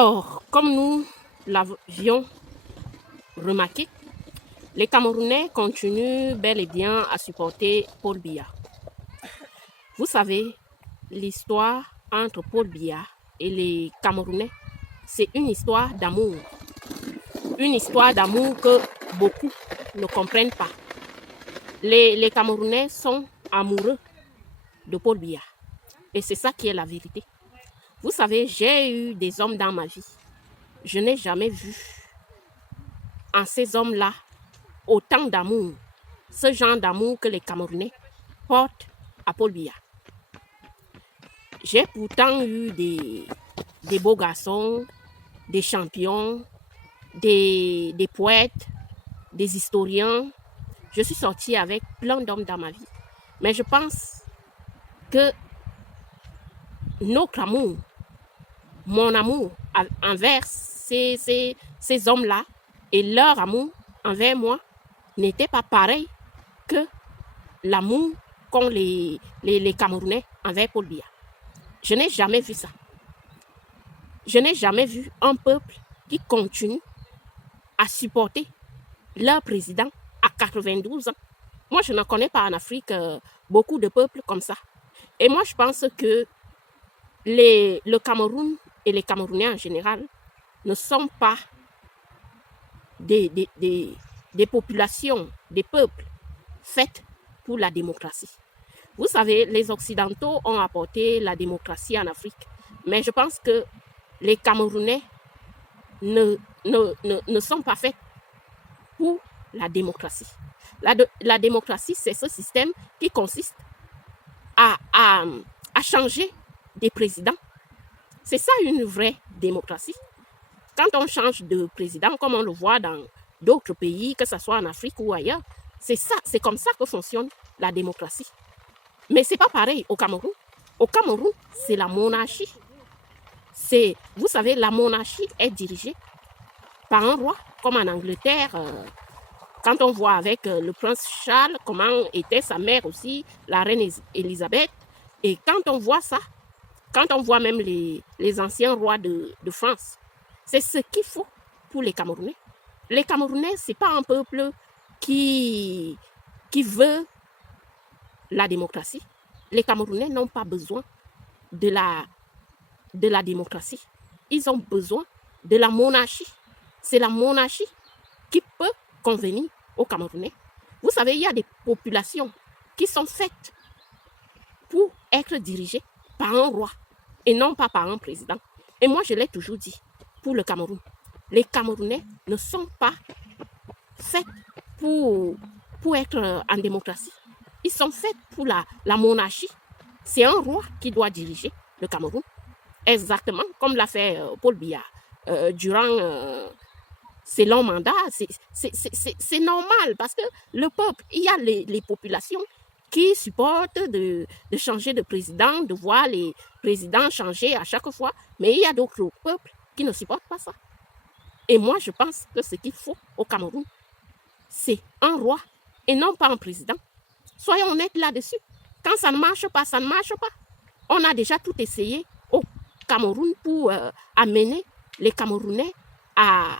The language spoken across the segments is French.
Alors, comme nous l'avions remarqué, les Camerounais continuent bel et bien à supporter Paul Biya. Vous savez, l'histoire entre Paul Biya et les Camerounais, c'est une histoire d'amour. Une histoire d'amour que beaucoup ne comprennent pas. Les Camerounais sont amoureux de Paul Biya. Et c'est ça qui est la vérité. Vous savez, j'ai eu des hommes dans ma vie. Je n'ai jamais vu en ces hommes-là autant d'amour, ce genre d'amour que les Camerounais portent à Paul Biya. J'ai pourtant eu des beaux garçons, des champions, des poètes, des historiens. Je suis sortie avec plein d'hommes dans ma vie. Mais je pense que notre amour, mon amour envers ces hommes-là et leur amour envers moi n'était pas pareil que l'amour qu'ont les Camerounais envers Paul Biya. Je n'ai jamais vu ça. Je n'ai jamais vu un peuple qui continue à supporter leur président à 92 ans. Moi, je ne connais pas en Afrique beaucoup de peuples comme ça. Et moi, je pense que le Cameroun et les Camerounais en général ne sont pas des populations, des peuples faits pour la démocratie. Vous savez, les Occidentaux ont apporté la démocratie en Afrique, mais je pense que les Camerounais ne sont pas faits pour la démocratie. La démocratie, c'est ce système qui consiste à changer des présidents. C'est ça une vraie démocratie. Quand on change de président, comme on le voit dans d'autres pays, que ce soit en Afrique ou ailleurs, c'est comme ça que fonctionne la démocratie. Mais ce n'est pas pareil au Cameroun. Au Cameroun, c'est la monarchie. Vous savez, la monarchie est dirigée par un roi, comme en Angleterre. Quand on voit avec le prince Charles, comment était sa mère aussi, la reine Elisabeth. Et quand on voit ça, quand on voit même les anciens rois de France, c'est ce qu'il faut pour les Camerounais. Les Camerounais, ce n'est pas un peuple qui veut la démocratie. Les Camerounais n'ont pas besoin de la démocratie. Ils ont besoin de la monarchie. C'est la monarchie qui peut convenir aux Camerounais. Vous savez, il y a des populations qui sont faites pour être dirigées par un roi et non pas par un président. Et moi, je l'ai toujours dit, pour le Cameroun, les Camerounais ne sont pas faits pour être en démocratie. Ils sont faits pour la monarchie. C'est un roi qui doit diriger le Cameroun, exactement comme l'a fait Paul Biya durant ses longs mandats. C'est normal parce que le peuple, il y a les populations qui supportent de changer de président, de voir les présidents changer à chaque fois, mais il y a d'autres peuples qui ne supportent pas ça. Et moi, je pense que ce qu'il faut au Cameroun, c'est un roi et non pas un président. Soyons honnêtes là-dessus. Quand ça ne marche pas, ça ne marche pas. On a déjà tout essayé au Cameroun pour amener les Camerounais à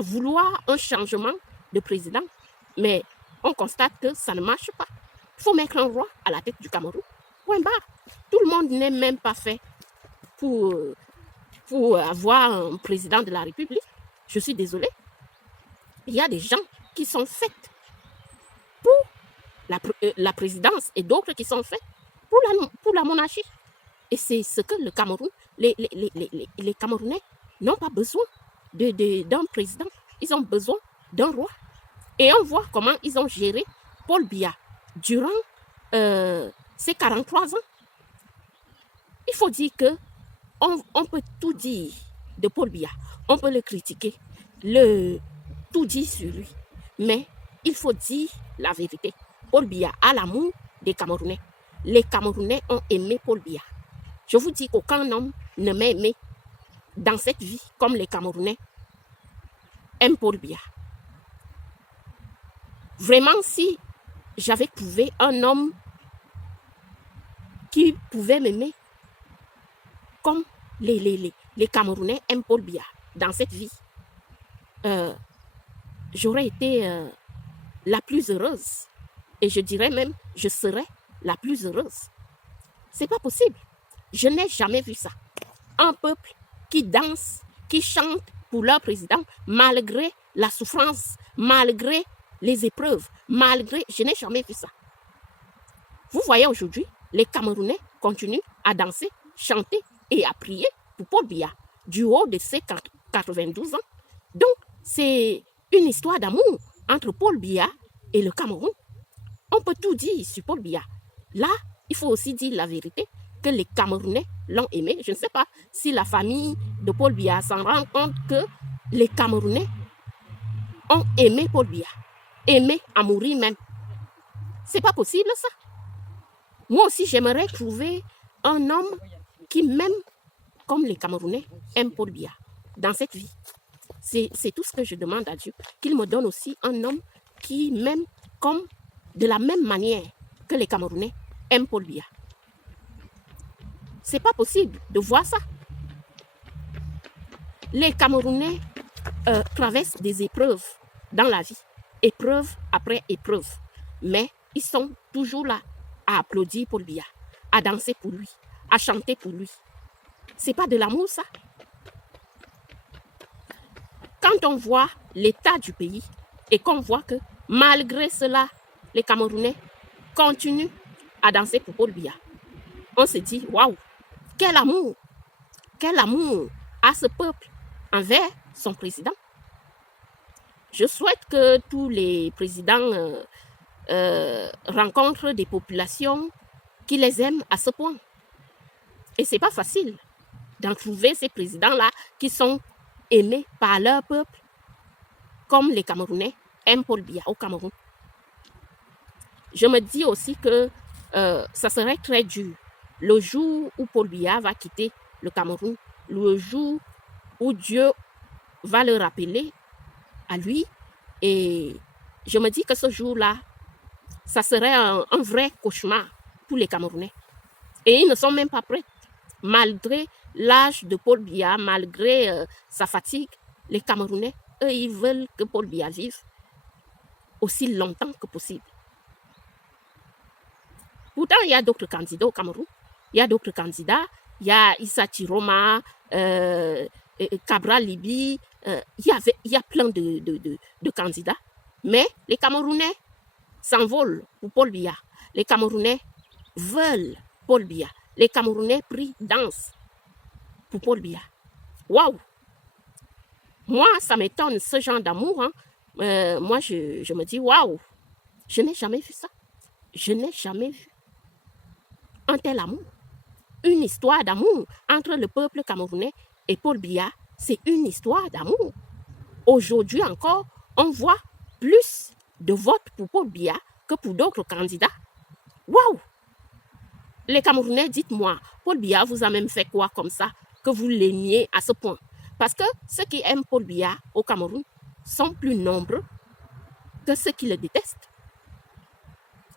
vouloir un changement de président. Mais on constate que ça ne marche pas. Il faut mettre un roi à la tête du Cameroun. Point barre. Tout le monde n'est même pas fait pour avoir un président de la République. Je suis désolée. Il y a des gens qui sont faits pour la présidence et d'autres qui sont faits pour la monarchie. Et c'est ce que le Cameroun, les Camerounais n'ont pas besoin d'un président. Ils ont besoin d'un roi. Et on voit comment ils ont géré Paul Biya durant ces 43 ans. Il faut dire que on peut tout dire de Paul Biya. On peut le critiquer, tout dire sur lui. Mais il faut dire la vérité. Paul Biya a l'amour des Camerounais. Les Camerounais ont aimé Paul Biya. Je vous dis qu'aucun homme ne m'a aimé dans cette vie comme les Camerounais aiment Paul Biya. Vraiment, si j'avais trouvé un homme qui pouvait m'aimer comme les Camerounais aiment Paul Biya dans cette vie, j'aurais été la plus heureuse. Et je dirais même, je serais la plus heureuse. C'est pas possible. Je n'ai jamais vu ça. Un peuple qui danse, qui chante pour leur président, malgré la souffrance, malgré les épreuves, malgré... Je n'ai jamais vu ça. Vous voyez aujourd'hui, les Camerounais continuent à danser, chanter et à prier pour Paul Biya, du haut de ses 92 ans. Donc, c'est une histoire d'amour entre Paul Biya et le Cameroun. On peut tout dire sur Paul Biya. Là, il faut aussi dire la vérité, que les Camerounais l'ont aimé. Je ne sais pas si la famille de Paul Biya s'en rend compte que les Camerounais ont aimé Paul Biya, aimé à mourir même. C'est pas possible ça. Moi aussi, j'aimerais trouver un homme qui m'aime comme les Camerounais aiment Paul Biya dans cette vie. C'est tout ce que je demande à Dieu, qu'il me donne aussi un homme qui m'aime comme de la même manière que les Camerounais aiment Paul Biya. C'est pas possible de voir ça. Les Camerounais traversent des épreuves dans la vie, épreuve après épreuve, mais ils sont toujours là à applaudir Paul Biya, à danser pour lui, à chanter pour lui. C'est pas de l'amour ça? Quand on voit l'état du pays et qu'on voit que malgré cela, les Camerounais continuent à danser pour Paul Biya, on se dit, waouh, quel amour à ce peuple envers son président. Je souhaite que tous les présidents rencontrent des populations qui les aiment à ce point. Et c'est pas facile d'en trouver ces présidents-là qui sont aimés par leur peuple, comme les Camerounais aiment Paul Biya au Cameroun. Je me dis aussi que ça serait très dur le jour où Paul Biya va quitter le Cameroun, le jour où Dieu va le rappeler à lui. Et je me dis que ce jour-là, ça serait un vrai cauchemar pour les Camerounais. Et ils ne sont même pas prêts. Malgré l'âge de Paul Biya, malgré sa fatigue, les Camerounais, eux, ils veulent que Paul Biya vive aussi longtemps que possible. Pourtant, il y a d'autres candidats au Cameroun. Il y a d'autres candidats. Il y a Issa Tiroma, Cabral Libi. Il y a plein de candidats. Mais les Camerounais s'envolent pour Paul Biya. Les Camerounais veulent Paul Biya. Les Camerounais prient, dansent pour Paul Biya. Waouh! Moi, ça m'étonne, ce genre d'amour. Hein. Moi, je me dis, waouh! Je n'ai jamais vu ça. Je n'ai jamais vu un tel amour. Une histoire d'amour entre le peuple camerounais et Paul Biya. C'est une histoire d'amour. Aujourd'hui encore, on voit plus de votes pour Paul Biya que pour d'autres candidats. Waouh! Les Camerounais, dites-moi, Paul Biya vous a même fait quoi comme ça, que vous l'aimiez à ce point? Parce que ceux qui aiment Paul Biya au Cameroun sont plus nombreux que ceux qui le détestent.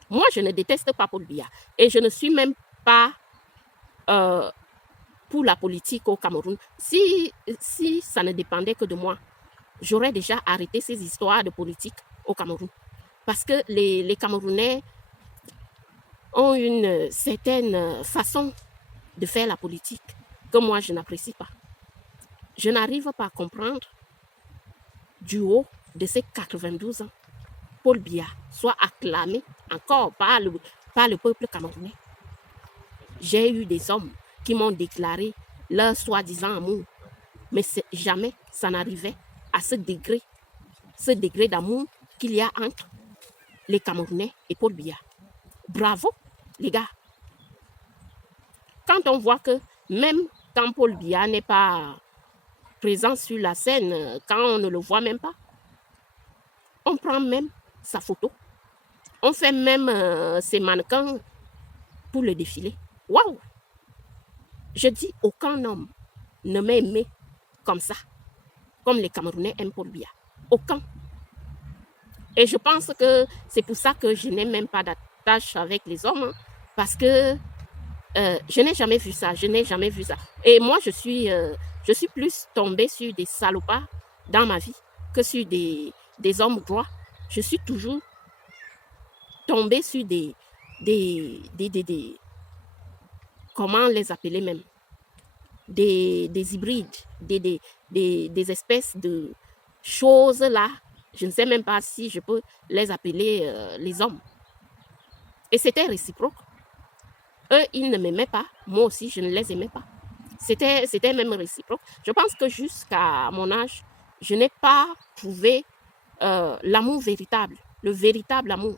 Moi, je ne déteste pas Paul Biya. Et je ne suis même pas pour la politique au Cameroun. Si ça ne dépendait que de moi, j'aurais déjà arrêté ces histoires de politique au Cameroun. Parce que les Camerounais ont une certaine façon de faire la politique que moi, je n'apprécie pas. Je n'arrive pas à comprendre du haut de ses 92 ans, Paul Biya soit acclamé encore par le peuple camerounais. J'ai eu des hommes qui m'ont déclaré leur soi-disant amour, mais jamais ça n'arrivait à ce degré d'amour qu'il y a entre les Camerounais et Paul Biya. Bravo, les gars. Quand on voit que même quand Paul Biya n'est pas présent sur la scène, quand on ne le voit même pas, on prend même sa photo. On fait même ses mannequins pour le défilé. Waouh! Je dis, aucun homme ne m'a aimé comme ça, comme les Camerounais aiment Paul Biya. Aucun. Et je pense que c'est pour ça que je n'ai même pas d'attache avec les hommes, parce que Je n'ai jamais vu ça, je n'ai jamais vu ça. Et moi, je suis plus tombée sur des salopards dans ma vie que sur des hommes droits. Je suis toujours tombée sur des comment les appeler même, des hybrides, des espèces de choses là. Je ne sais même pas si je peux les appeler les hommes. Et c'était réciproque. Eux, ils ne m'aimaient pas. Moi aussi, je ne les aimais pas. C'était même réciproque. Je pense que jusqu'à mon âge, je n'ai pas trouvé l'amour véritable, le véritable amour.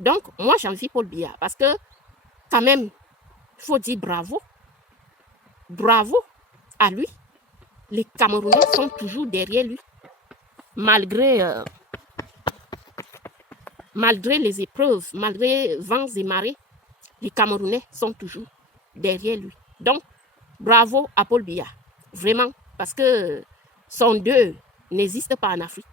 Donc, moi, j'envie Paul Biya parce que, quand même, il faut dire bravo. Bravo à lui. Les Camerounais sont toujours derrière lui. Malgré les épreuves, malgré vents et marées, les Camerounais sont toujours derrière lui. Donc, bravo à Paul Biya. Vraiment, parce que son Dieu n'existe pas en Afrique.